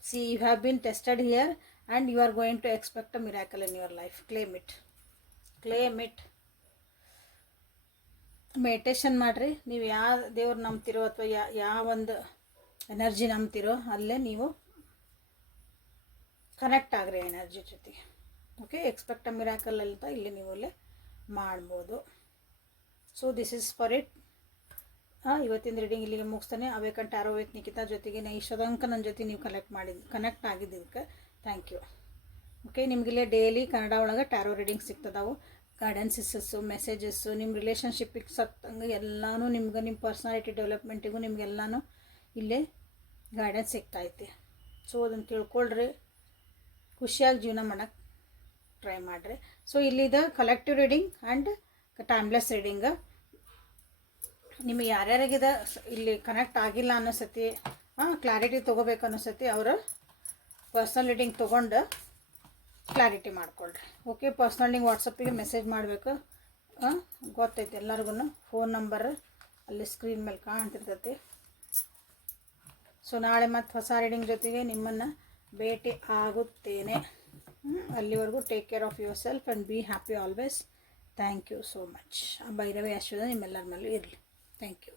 see you have been tested here and you are going to expect a miracle in your life claim it claim it meditation ಮಾಡಿರಿ. ನೀವು ಯಾವ ದೇವ್ರು ನಂಬ್ತಿರೋ ಅಥವಾ ಯಾ ಯಾವ ಒಂದು ಎನರ್ಜಿ ನಂಬ್ತಿರೋ ಅಲ್ಲೇ ನೀವು ಕನೆಕ್ಟ್ ಆಗ್ರಿ ಎನರ್ಜಿ ಜೊತೆಗೆ ಓಕೆ ಎಕ್ಸ್ಪೆಕ್ಟ್ ಮಿರಾಕಲ್ ಅಂತ ಇಲ್ಲಿ ನೀವು ಅಲ್ಲೇ ಮಾಡ್ಬೋದು. So this is for it ಹಾಂ ಇವತ್ತಿನ ರೀಡಿಂಗ್ ಇಲ್ಲಿಗೆ ಮುಗಿಸ್ತಾನೆ. ಟ್ಯಾರೋ ವಿತ್ ನಿಕಿತಾ ಜೊತೆಗೆ ಶದಂಕ ನನ್ನ ಜೊತೆ ನೀವು ಕಲೆಕ್ಟ್ ಮಾಡಿದ್ದು ಕನೆಕ್ಟ್ ಆಗಿದ್ದಕ್ಕೆ ಥ್ಯಾಂಕ್ ಯು ಓಕೆ ನಿಮಗಿಲ್ಲೇ ಡೈಲಿ ಕನ್ನಡ ಒಳಗೆ ಟ್ಯಾರೋ ರೀಡಿಂಗ್ ಸಿಗ್ತದಾವು. ಗೈಡೆನ್ಸಿಸಸ್ಸು ಮೆಸೇಜಸ್ಸು ನಿಮ್ಮ ರಿಲೇಷನ್ಶಿಪ್ಪಿಗೆ ಸತ್ತಂಗೆ ಎಲ್ಲನೂ ನಿಮ್ಗೆ ನಿಮ್ಮ ಪರ್ಸ್ನಾಲಿಟಿ ಡೆವಲಪ್ಮೆಂಟಿಗೂ ನಿಮಗೆಲ್ಲನೂ ಇಲ್ಲೇ ಗೈಡೆನ್ಸ್ ಸಿಗ್ತೈತಿ. ಸೊ ಅದನ್ನು ತಿಳ್ಕೊಳ್ರಿ. ಖುಷಿಯಾಗಿ ಜೀವನ ಮಾಡೋಕ್ಕೆ ಟ್ರೈ ಮಾಡಿರಿ. So ಇಲ್ಲಿದ collective reading and timeless reading ನಿಮಗೆ ಯಾರ್ಯಾರಿಗಿದೆ, ಇಲ್ಲಿ ಕನೆಕ್ಟ್ ಆಗಿಲ್ಲ ಅನ್ನೋ ಸತಿ, ಹಾಂ ಕ್ಲಾರಿಟಿ ತೊಗೋಬೇಕು ಅನ್ನೋ ಸತಿ ಅವರು ಪರ್ಸ್ನಲ್ ರೀಡಿಂಗ್ ತೊಗೊಂಡು ಕ್ಲಾರಿಟಿ ಮಾಡ್ಕೊಳ್ರಿ. ಓಕೆ ಪರ್ಸ್ನಲ್ ನೀವು ವಾಟ್ಸಪ್ಪಿಗೆ ಮೆಸೇಜ್ ಮಾಡಬೇಕು. ಗೊತ್ತೈತೆ ಎಲ್ಲರಿಗೂ ಫೋನ್ ನಂಬರ್ ಅಲ್ಲಿ ಸ್ಕ್ರೀನ್ ಮೇಲೆ ಕಾಣ್ತಿರ್ತೈತಿ. ಸೊ ನಾಳೆ ಮತ್ತು ಹೊಸ ರೀಡಿಂಗ್ ಜೊತೆಗೆ ನಿಮ್ಮನ್ನು ಭೇಟಿ ಆಗುತ್ತೇನೆ. ಅಲ್ಲಿವರೆಗೂ take care of yourself and be happy always thank you so much Bhairavi ಆಶೀರ್ವಾದ ನಿಮ್ಮೆಲ್ಲರ ಮೇಲೂ ಇರಲಿ. Thank you